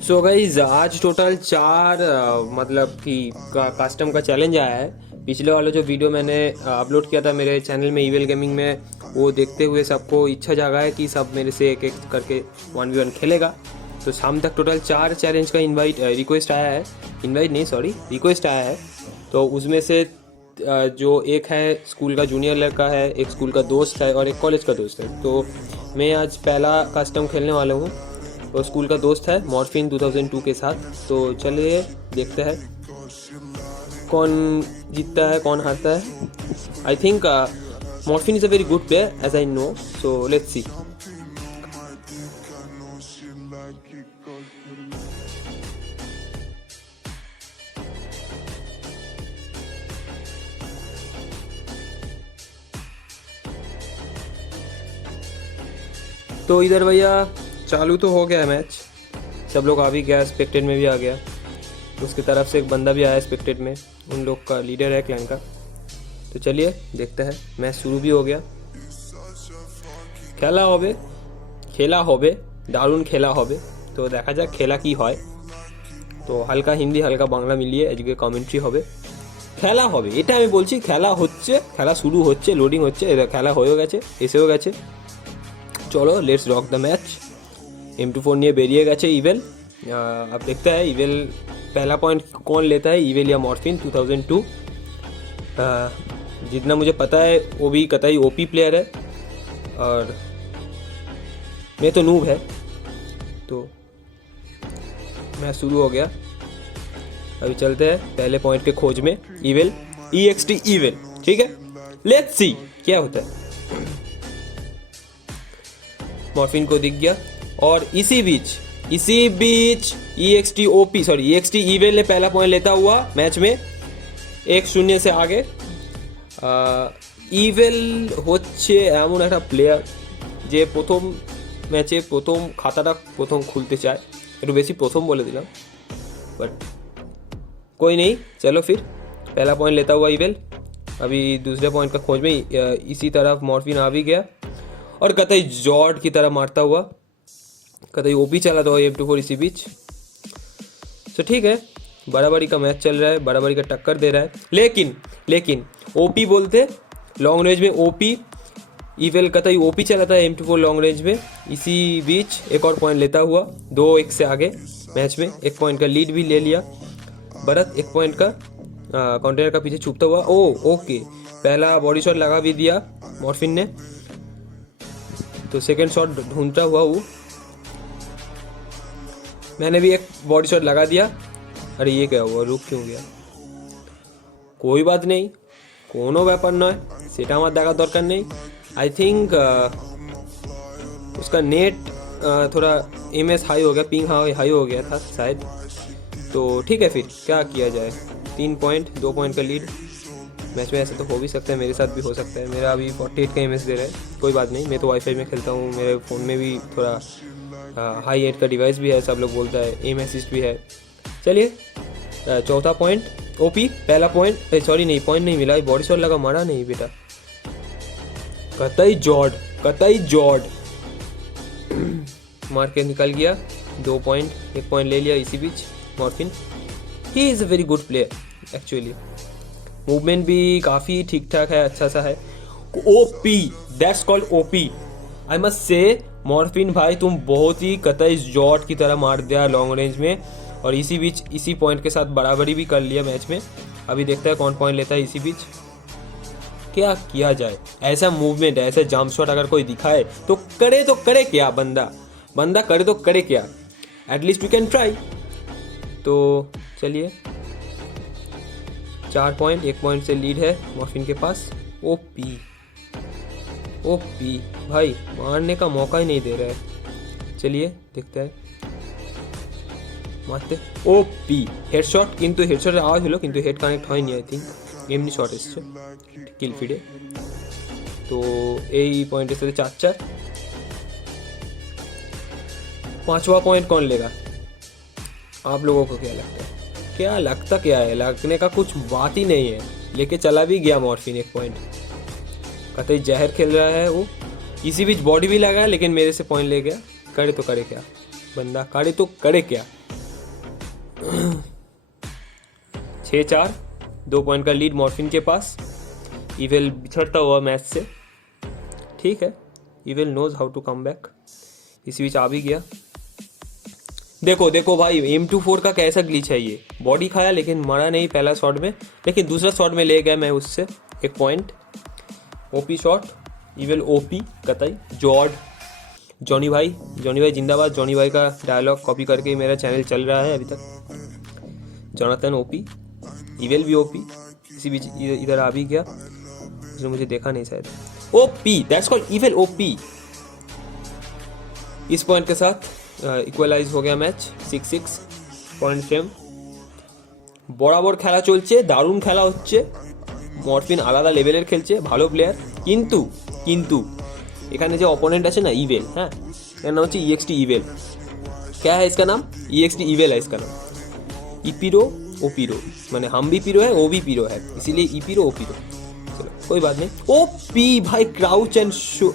So guys आज total चार मतलब कि कस्टम का चैलेंज आया है। पिछले वाला जो वीडियो मैंने अपलोड किया था मेरे चैनल में ईवेल गेमिंग में, वो देखते हुए सबको इच्छा जागा है कि सब मेरे से एक एक करके 1v1 खेलेगा। तो शाम तक टोटल चार चैलेंज का रिक्वेस्ट आया है। इनवाइट नहीं, सॉरी, रिक्वेस्ट आया है। तो उसमें से जो एक है स्कूल का जूनियर लड़का है, एक स्कूल का दोस्त है और एक कॉलेज का दोस्त है। तो मैं आज पहला कस्टम खेलने वाला हूँ। वो स्कूल का दोस्त है मॉर्फिन 2002 के साथ। तो चलिए देखते हैं कौन जीतता है कौन हारता है। I think Morphin is a very good player as I know, so let's see. तो इधर भैया चालू तो हो गया है मैच, सब लोग आ भी गया, स्पेक्टेड में भी आ गया। उसकी तरफ से एक बंदा भी आया स्पेक्टेड में, उन लोग का लीडर है क्लैन का। तो चलिए देखते हैं, मैच शुरू भी हो गया। খেলা হবে দারুণ খেলা হবে। তো দেখা যাক খেলা কি হয়। তো হালকা হিন্দি হালকা বাংলা মিলিয়ে আজকে কমেন্ট্রি হবে। খেলা হবে, এটা আমি বলছি, খেলা হচ্ছে, খেলা শুরু হচ্ছে, লোডিং হচ্ছে, খেলা হয়েও গেছে, এসেও গেছে। चलो let's rock the match. M24 নিয়ে বেরিয়ে গেছে ইভেল। अब देखते हैं इवेल पहला पॉइंट कौन लेता है, इवेल या मॉर्फिन 2002। जितना मुझे पता है वो भी कतई ओपी प्लेयर है और मैं तो नूब है। तो मैच शुरू हो गया, अभी चलते हैं पहले पॉइंट के खोज में। इवेल EXT इवेल, ठीक है, लेट्स सी क्या होता है। मॉर्फिन को दिख गया और इसी बीच EXT इवेल ने पहला पॉइंट लेता हुआ मैच में 1-0 से आगे। ইভেল হচ্ছে এমন একটা প্লেয়ার যে প্রথম ম্যাচে প্রথম খাতাটা প্রথম খুলতে চায়, একটু বেশি প্রথম বলে दिलाम, बट कोई नहीं। चलो फिर पहला पॉइंट लेता हुआ इवेल अभी दूसरे पॉइंट का खोज में इसी तरफ मॉर्फिन आ भी गया और कतई जॉर्ड की तरह मारता हुआ, कतई ओपी चला था M24 इसी बीच। तो ठीक है, बराबरी का मैच चल रहा है, बराबरी का टक्कर दे रहा है। लेकिन ओपी बोलते लॉन्ग रेंज में ओपी, इवेल कतई ओपी चला था M24 लॉन्ग रेंज में। इसी बीच एक और पॉइंट लेता हुआ 2-1 से आगे मैच में, 1 पॉइंट का लीड भी ले लिया भरत। 1 पॉइंट का कंटेनर का पीछे छुपता हुआ, ओके, पहला बॉडी शॉट लगा भी दिया मॉर्फिन ने। तो सेकंड शॉट ढूंढता हुआ वो, मैंने भी एक बॉडी शॉट लगा दिया। अरे ये क्या हुआ, रुक क्यों गया? कोई बात नहीं, कोनो ব্যাপার নয়, সেটা আমার দেখার দরকার নেই। आई थिंक उसका नेट थोड़ा MS हाई हो गया, पिंग हाई हो गया था शायद। तो ठीक है, फिर क्या किया जाए। 3 पॉइंट 2 पॉइंट का लीड मैच में, ऐसे तो हो भी सकता है, मेरे साथ भी हो सकता है। मेरा अभी 48 का MS दे रहा है, कोई बात नहीं, मैं तो वाईफाई में खेलता हूँ, मेरे फ़ोन में भी थोड़ा हाई एंड का डिवाइस भी है, सब लोग बोलता है, एम असिस्ट भी है। चलिए चौथा पॉइंट ओपी, पहला पॉइंट, सॉरी नहीं, पॉइंट नहीं मिला, बॉडी शॉट लगा, मारा नहीं बेटा, कतई जॉर्ड मार के निकल गया। 2 पॉइंट, 1 पॉइंट ले लिया इसी बीच मॉर्फिन। He is a very good player actually, movement भी काफ़ी ठीक ठाक है, अच्छा सा है। OP, that's called OP, I must say. मॉर्फिन भाई तुम बहुत ही कतई जॉर्ड की तरह मार दिया लॉन्ग रेंज में, और इसी बीच इसी पॉइंट के साथ बराबरी भी कर लिया मैच में। अभी देखते हैं कौन पॉइंट लेता है इसी बीच। क्या किया जाए, ऐसा मूवमेंट, ऐसा जंप शॉट अगर कोई दिखाए तो करे क्या बंदा करे तो करे क्या, एटलीस्ट वी कैन ट्राई। तो चलिए 4 पॉइंट, 1 पॉइंट से लीड है मॉर्फिन के पास। ओपी भाई मारने का मौका ही नहीं दे रहा है। चलिए देखते हैं, मारते ओपी हेडशॉट, किंतु हेडशॉटेर आवाज हलो किंतु हेड कानेक्ट হয়নি। आई थिंक এমনি শট এসছে কিল ফিডে। तो এই पॉइंट से 4-4। 5वां पॉइंट कौन लेगा, आप लोगों को क्या लगता है? क्या है, लगने का कुछ बात ही नहीं है। लेके चला भी गया मॉर्फिन 1 पॉइंट, कतई जहर खेल रहा है वो। इसी बीच बॉडी भी लगा, लेकिन मेरे से पॉइंट ले गया। करे तो करे क्या बंदा, करे तो करे क्या। 6-4, 2 पॉइंट का लीड मॉर्फिन के पास। इवेल बिछड़ता हुआ मैच से, ठीक है, evil knows how to come back. इसी बीच आ भी गया। देखो देखो भाई, M24 का कैसा ग्लिच है ये। बॉडी खाया लेकिन मरा नहीं पहला शॉट में, लेकिन दूसरा शॉट में ले गया मैं उससे 1 point. OP shot, eval OP कतई। जॉनी भाई जिंदाबाद। जॉनी भाई का डायलॉग कॉपी करके मेरा चैनल चल रहा है अभी तक। जोनाथन ओपी, इवेल भी ओपी। इसी बीच इधर आ भी गया, उसने मुझे देखा नहीं शायद। ओपी, दैट्स कॉल्ड इवेल ओपी। इस पॉइंट के साथ इक्वलाइज हो गया मैच 6-6 পয়েন্ট ফ্রেম। বরাবর খেলা চলছে, দারুণ খেলা হচ্ছে। মরফিন আলাদা লেভেলের খেলছে, ভালো প্লেয়ার। কিন্তু এখানে যে অপোনেন্ট আছে না, इवेल, हाँ, এর नाम হচ্ছে EXT इवेल। क्या है इसका नाम? EXT इवेल है इसका नाम। इपीरो ओपीरो, मैंने हम भी पीरो है, वो भी पीरो है, इसीलिए इपीरो ओपीरो। चलो कोई बात नहीं। ओपी भाई, क्राउच एंड शो,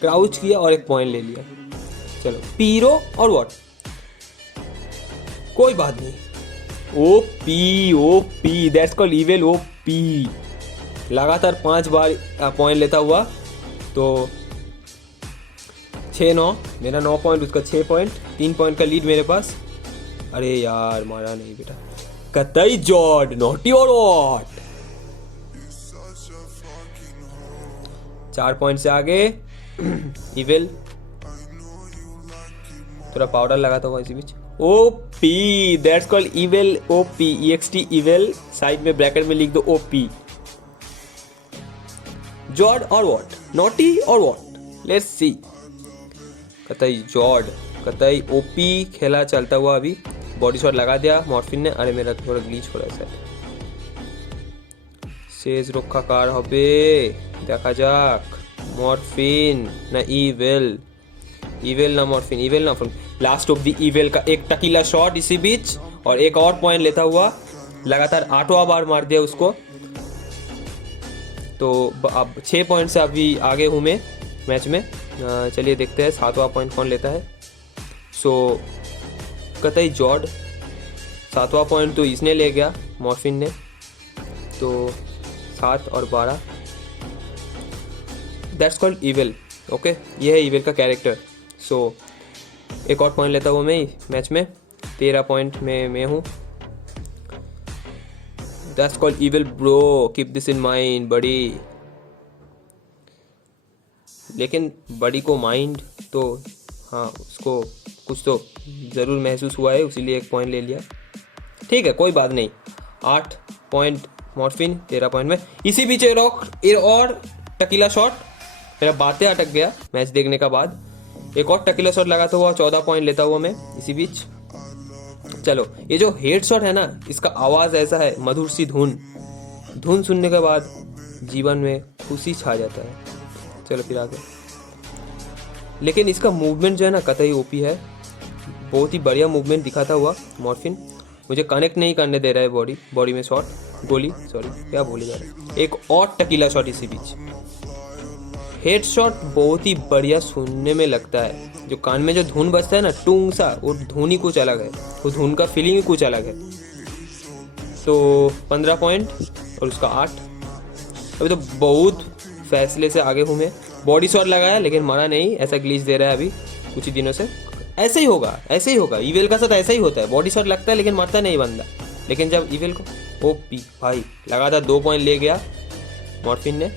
क्राउच किया और 1 पॉइंट ले लिया। चलो पीरो और व्हाट, कोई बात नहीं। ओपी, दैट्स कॉल्ड इवेल ओपी। लगातार 5 बार पॉइंट लेता हुआ, तो 6-9, मेरा 9 पॉइंट, उसका 6 पॉइंट, 3 पॉइंट का लीड मेरे पास। अरे यार मारा नहीं बेटा, कतई जॉर्ड, नॉटी और व्हाट। 4 पॉइंट से आगे इवेल, थोड़ा पाउडर लगाता हुआ इसी बीच। ओपी, दैट्स कॉल्ड इवेल ओपी, EXT इवेल। साइड में ब्रैकेट में लिख दो ओपी। जॉर्ड और व्हाट, नॉटी और व्हाट, लेट्स सी। कतई जॉर्ड, कतई ओपी खेला चलता हुआ। अभी बॉडी शॉट लगा दिया मॉर्फिन ने। अरे मेरा थोड़ा ग्लिच हो रहा है। शेष रक्षा कार হবে দেখা যাক। मॉर्फिन ना इवेल, ना मॉर्फिन, इवेल ना। लास्ट ऑफ द इवेल का एक टकीला शॉट इसी बीच, और एक और पॉइंट लेता हुआ। लगातार 8वां बार मार दिया उसको। तो अब 6 पॉइंट से अभी आगे हूँ मैं मैच में। चलिए देखते हैं 7वां पॉइंट कौन लेता है। सो कतई जॉर्ड, 7वां पॉइंट तो इसने ले गया मॉर्फिन ने। तो 7 और 12, दैट्स कॉल्ड इवेल। ओके, ये है इवेल का कैरेक्टर। सो एक और पॉइंट लेता हुआ मैं मैच में। 13 पॉइंट में मैं हूँ। That's called eval bro, keep this in mind बड़ी। लेकिन बड़ी को माइंड तो, हाँ, उसको कुछ तो ज़रूर महसूस हुआ है, इसीलिए 1 पॉइंट ले लिया। ठीक है, कोई बात नहीं। 8 पॉइंट मॉर्फिन, 13 पॉइंट में। इसी बीच एक और टकीला शॉट, मेरा बातें अटक गया मैच देखने का बाद। एक और टकीला शॉट लगाता हुआ 14 पॉइंट लेता हुआ मैं इसी बीच। चलो, ये जो हेड शॉट है ना, इसका आवाज़ ऐसा है, मधुर सी धुन सुनने के बाद जीवन में खुशी छा जाता है। चलो फिर आगे। लेकिन इसका मूवमेंट जो है ना, कतई ओपी है। बहुत ही बढ़िया मूवमेंट दिखाता हुआ मॉर्फिन। मुझे कनेक्ट नहीं करने दे रहा है बॉडी में शॉट, गोली, सॉरी क्या बोले जा रहा है। एक और टकीला शॉट इसी बीच। हेड शॉट बहुत ही बढ़िया सुनने में लगता है। जो कान में जो धुन बजता है ना, टूंग सा, वो धुन ही कुछ अलग है, वो धुन का फीलिंग ही कुछ अलग है। तो 15 पॉइंट और उसका 8। अभी तो बहुत फैसले से आगे हूँ मैं। बॉडी शॉट लगाया लेकिन मरा नहीं, ऐसा ग्लिच दे रहा है अभी कुछ ही दिनों से। ऐसे ही होगा इवेल का साथ, ऐसा ही होता है। बॉडी शॉट लगता है लेकिन मरता नहीं बंदा। लेकिन जब इवेल को ओपी भाई लगातार 2 पॉइंट ले गया मॉर्फिन ने।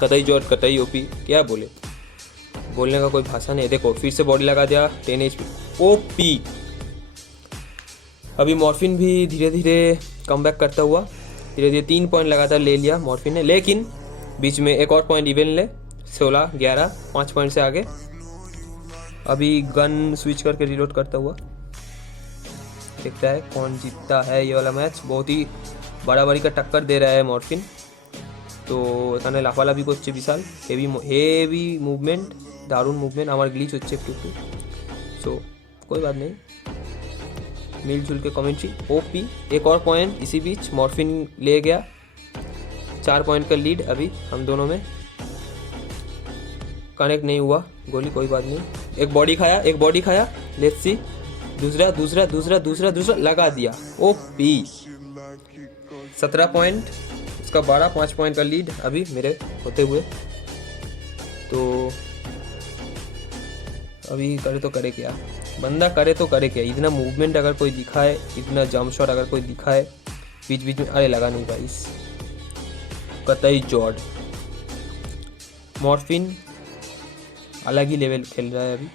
कतई जॉर्ज, कतई ओपी, क्या बोलने का कोई भाषा नहीं। देखो फिर से बॉडी लगा दिया, 10 HP ओपी। अभी मॉर्फिन भी धीरे धीरे कम बैक करता हुआ, धीरे धीरे 3 पॉइंट लगातार ले लिया मॉर्फिन ने। लेकिन बीच में एक और पॉइंट इवेल ने, 16, 11, 5 पॉइंट से आगे। अभी गन स्विच करके रिलोड करता हुआ देखता है कौन जीतता है ये वाला मैच। बहुत ही बड़ी का टक्कर दे रहा है मॉर्फिन। তো এখানে লাফালাফি করছে বিশাল, হেভি মুভমেंट, দারুণ মুভমেंट। আমার গ্লিচ হচ্ছে একটু। सो कोई बात नहीं, मिलजुल के कमेंट्री। ओपी, एक और पॉइंट इसी बीच मॉर्फिन ले गया। 4 पॉइंट का लीड अभी हम दोनों में। कनेक्ट नहीं हुआ गोली, कोई बात नहीं। एक बॉडी खाया, लेट्स सी। दूसरा दूसरा दूसरा दूसरा दूसरा लगा दिया। ओपी 17 पॉइंट, उसका 12, 5 पॉइंट का लीड अभी मेरे होते हुए। तो अभी करे तो करे क्या बंदा, करे तो करे क्या। इतना मूवमेंट अगर कोई दिखाए, इतना जंप शॉट अगर कोई दिखाए बीच बीच में, अरे लगा नहीं भाई कतई जॉर्ड। मॉर्फिन अलग ही लेवल खेल रहा है अभी,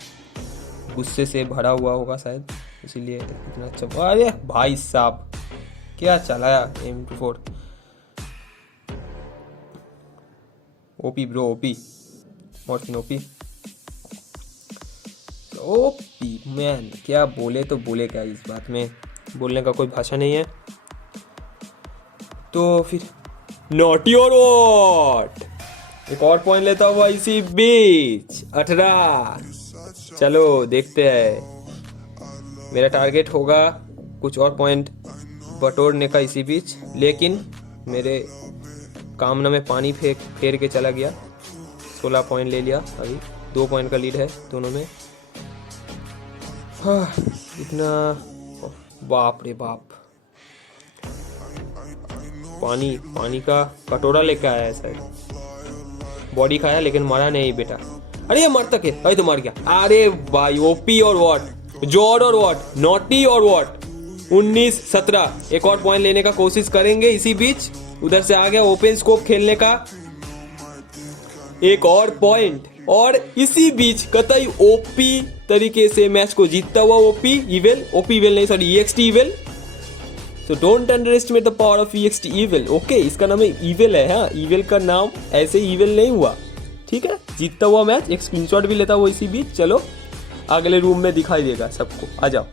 गुस्से से भरा हुआ होगा शायद, इसीलिए इतना अच्छा। अरे भाई साहब क्या चलाया M24। OP bro, OP morphine, OP OP man. क्या बोले तो बोले क्या, इस बात में बोलने का कोई भाषा नहीं है। तो फिर नॉटी और वॉट, एक और पॉइंट लेता हुआ इसी बीच 18। चलो देखते हैं, मेरा टारगेट होगा कुछ और पॉइंट बटोरने का इसी बीच, लेकिन मेरे कामना में पानी फेर के चला गया। 16 पॉइंट ले लिया, अभी 2 पॉइंट का लीड है दोनों में। हाँ इतना, बाप रे बाप, पानी का कटोरा लेके आया है शायद, बॉडी खाया लेकिन मरा नहीं बेटा। अरे ये मरता के, अरे तो मर गया। अरे भाई ओपी और वॉट, जॉर्ड और वॉट, नॉटी और वॉट। 19-17, एक और पॉइंट लेने का कोशिश करेंगे इसी बीच। उधर से आ गया ओपन स्कोप खेलने का एक और पॉइंट, और इसी बीच कतई ओपी तरीके से मैच को जीतता हुआ ओपी इवेल नहीं sorry EXT eval. So don't underestimate the power of EXT evil. Okay इसका नाम है इवेल है। हाँ इवेल का नाम ऐसे इवेल नहीं हुआ, ठीक है। जीतता हुआ मैच, एक स्क्रीनशॉट भी लेता हुआ इसी बीच। चलो अगले रूम में दिखाई देगा सबको, आ जाओ।